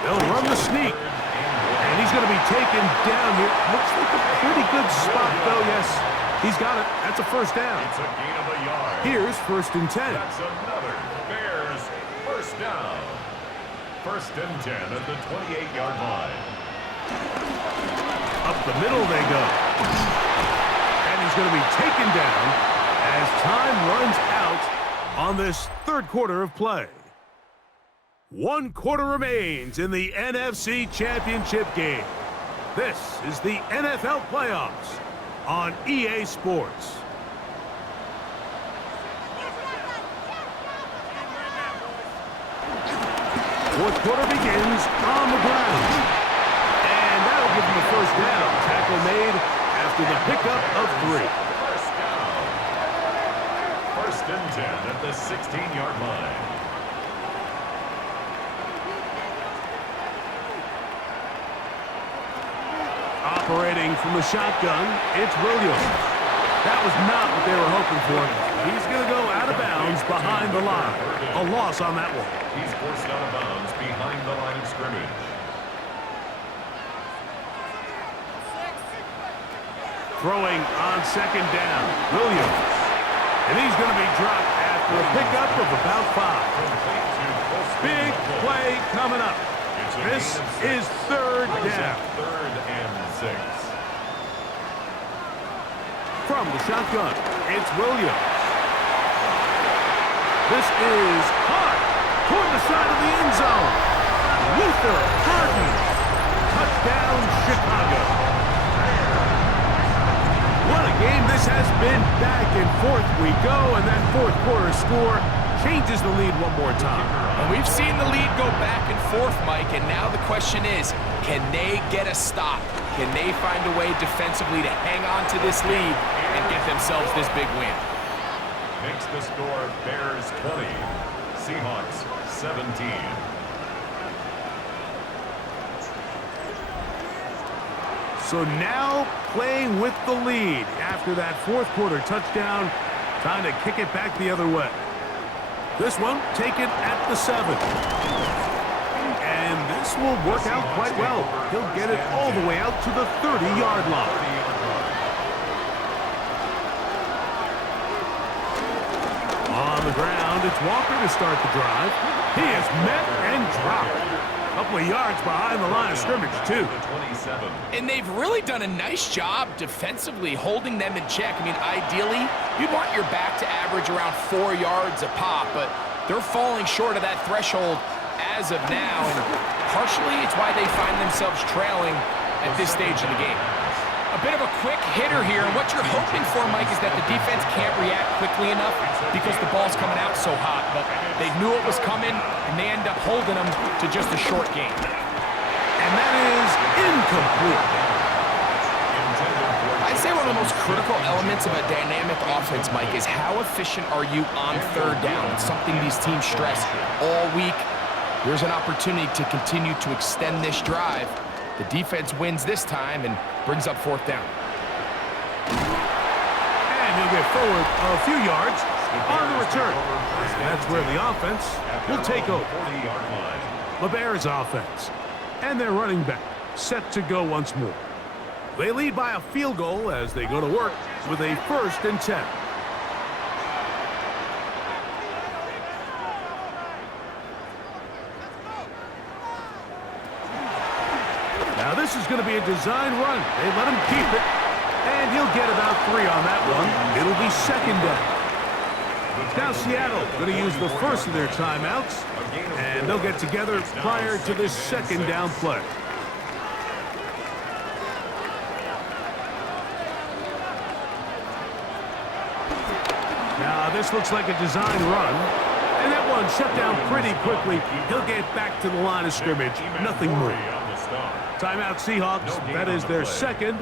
They'll run the sneak. And he's going to be taken down here. Looks like a pretty good spot, though, yes. He's got it. That's a 1st down. It's a gain of a yard. Here's 1st and 10. That's another Bears 1st down. 1st and 10 at the 28-yard line. Up the middle they go. And he's going to be taken down as time runs out on this 3rd quarter of play. 1 quarter remains in the NFC Championship game. This is the NFL playoffs on EA Sports. 4th quarter begins on the ground. And that'll give him the 1st down. Tackle made after the pickup of 3. First and 10 at the 16-yard line. Operating from the shotgun, it's Williams. That was not what they were hoping for. He's going to go out of bounds behind the line. A loss on that one. He's forced out of bounds behind the line of scrimmage. Throwing on second down, Williams. And he's going to be dropped after a pickup of about 5. Big play coming up. This is third down. Third and 6. From the shotgun, it's Williams. This is caught toward the side of the end zone. Luther Harden. Touchdown, Chicago. What a game this has been. Back and forth we go, and that fourth quarter score changes the lead one more time. And we've seen the lead go back and forth, Mike, and now the question is, can they get a stop? Can they find a way defensively to hang on to this lead and get themselves this big win? Makes the score Bears 20, Seahawks 17. So now playing with the lead after that fourth quarter touchdown. Time to kick it back the other way. This one taken at the 7. And this will work out quite well. He'll get it all the way out to the 30-yard line. On the ground, it's Walker to start the drive. He is met and dropped. A couple of yards behind the line of scrimmage, too. And they've really done a nice job defensively holding them in check. I mean, ideally, you'd want your back to average around 4 yards a pop, but they're falling short of that threshold as of now, and partially it's why they find themselves trailing at this stage of the game. A bit of a quick hitter here, and what you're hoping for, Mike, is that the defense can't react quickly enough because the ball's coming out so hot, but they knew it was coming, and they end up holding them to just a short game. And that is incomplete. I'd say one of the most critical elements of a dynamic offense, Mike, is how efficient are you on third down? It's something these teams stress all week. Here's an opportunity to continue to extend this drive. The defense wins this time and brings up fourth down. And he'll get forward a few yards on the return. That's where the offense will take over. The Bears offense. And their running back set to go once more. They lead by a field goal as they go to work with a 1st and 10. Now this is going to be a design run. They let him keep it, and he'll get about 3 on that one. It'll be second down. Now Seattle going to use the first of their timeouts, and they'll get together prior to this second down play. Now this looks like a design run, and that one shut down pretty quickly. He'll get back to the line of scrimmage. Nothing more. Timeout Seahawks. That is their second.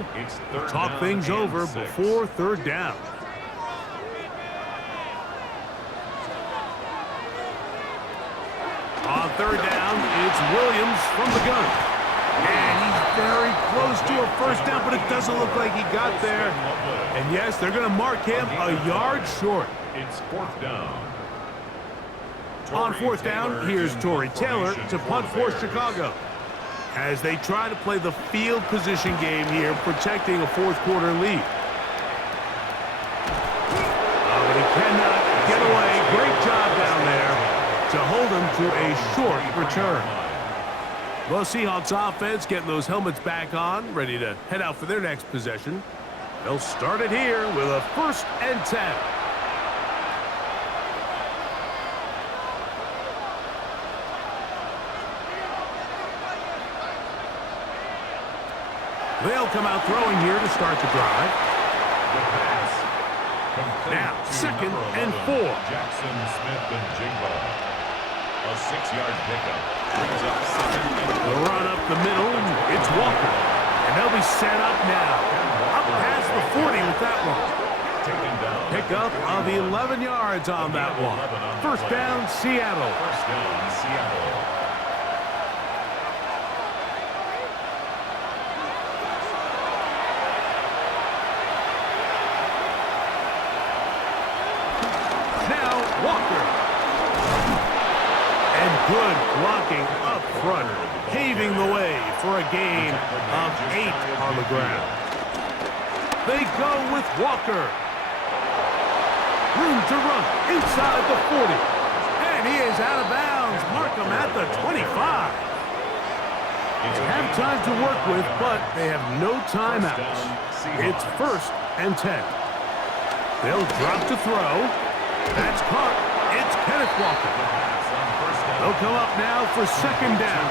Talk things over before third down. On third down, it's Williams from the gun. And he's very close to a first down, but it doesn't look like he got there. And yes, they're going to mark him a yard short. It's fourth down. On fourth down, here's Torrey Taylor to punt for Chicago. As they try to play the field position game here, protecting a fourth quarter lead. But he cannot get away. Great job down there to hold him to a short return. Well, Seahawks offense getting those helmets back on, ready to head out for their next possession. They'll start it here with a 1st and 10. They'll come out throwing here to start the drive. Now, 2nd and 4. Jackson, Smith, and Jigba. A 6-yard pickup. Brings up 2nd and 4. The run up the middle, it's Walker. And they'll be set up now. Up past the 40 with that one. Taken down. Picked pickup of 11 yards on that one. First down, Seattle. First down, Seattle. Now Walker. And good blocking up front, paving the way for a gain of 8 on the ground. They go with Walker. Room to run inside the 40. And he is out of bounds. Mark him at the 25. They have time to work with, but they have no timeouts. It's first and 10. They'll drop to throw. That's caught. It's Kenneth Walker. They'll come up now for second down.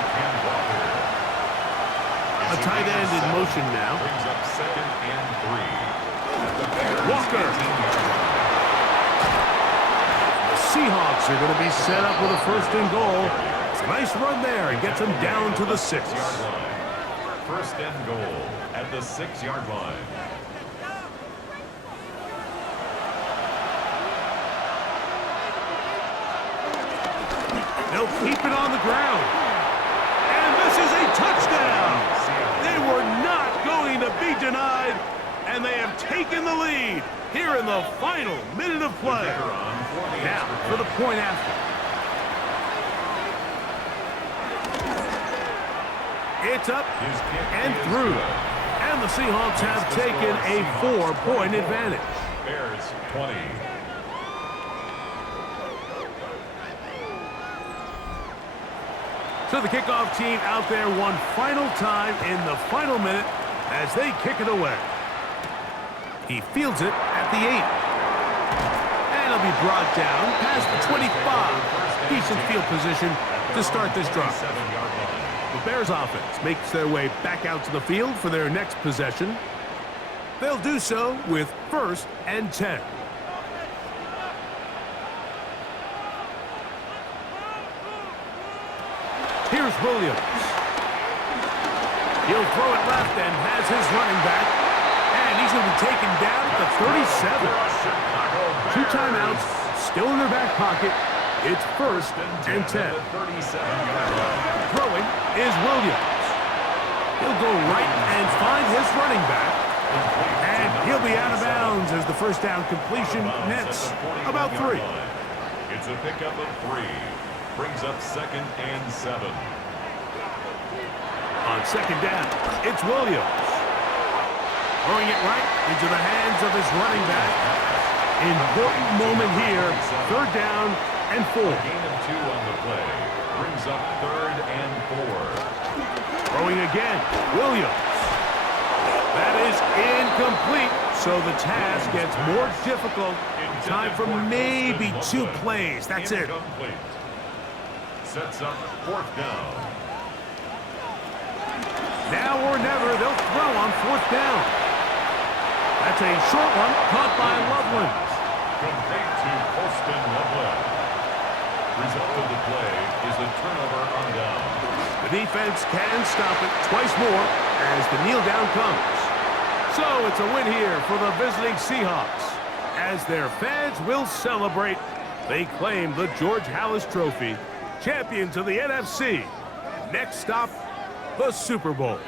A tight end in motion now. Brings up second and 3. Walker. The Seahawks are going to be set up with a first and goal. It's a nice run there and gets them down to the 6. First and goal at the 6-yard line. They'll keep it on the ground. And this is a touchdown. They were not going to be denied, and they have taken the lead here in the final minute of play. Now for the point after. It's up and through. And the Seahawks have taken a 4-point advantage. Bears 20. So the kickoff team out there one final time in the final minute as they kick it away. He fields it at the 8. And he'll be brought down past the 25. Decent field position to start this drive. The Bears offense makes their way back out to the field for their next possession. They'll do so with first and 10. Here's Williams. He'll throw it left and has his running back. And he's going to be taken down at the 37. 2 timeouts, still in their back pocket. It's first and 10. Throwing is Williams. He'll go right and find his running back. And he'll be out of bounds as the first down completion nets about 3. It's a pickup of 3. Brings up second and 7. On second down, it's Williams. Throwing it right into the hands of his running back. Important moment here. Third down and 4. Gain of 2 on the play. Brings up third and 4. Throwing again, Williams. That is incomplete, so the task gets more difficult. Time for maybe 2 plays. That's it. Incomplete. Sets up fourth down. Now or never, they'll throw on fourth down. That's a short one caught by Loveland. Complete to Poston Loveland. Result of the play is a turnover on down. The defense can stop it twice more as the kneel down comes. So it's a win here for the visiting Seahawks. As their fans will celebrate, they claim the George Halas Trophy. Champions of the NFC. Next stop, the Super Bowl.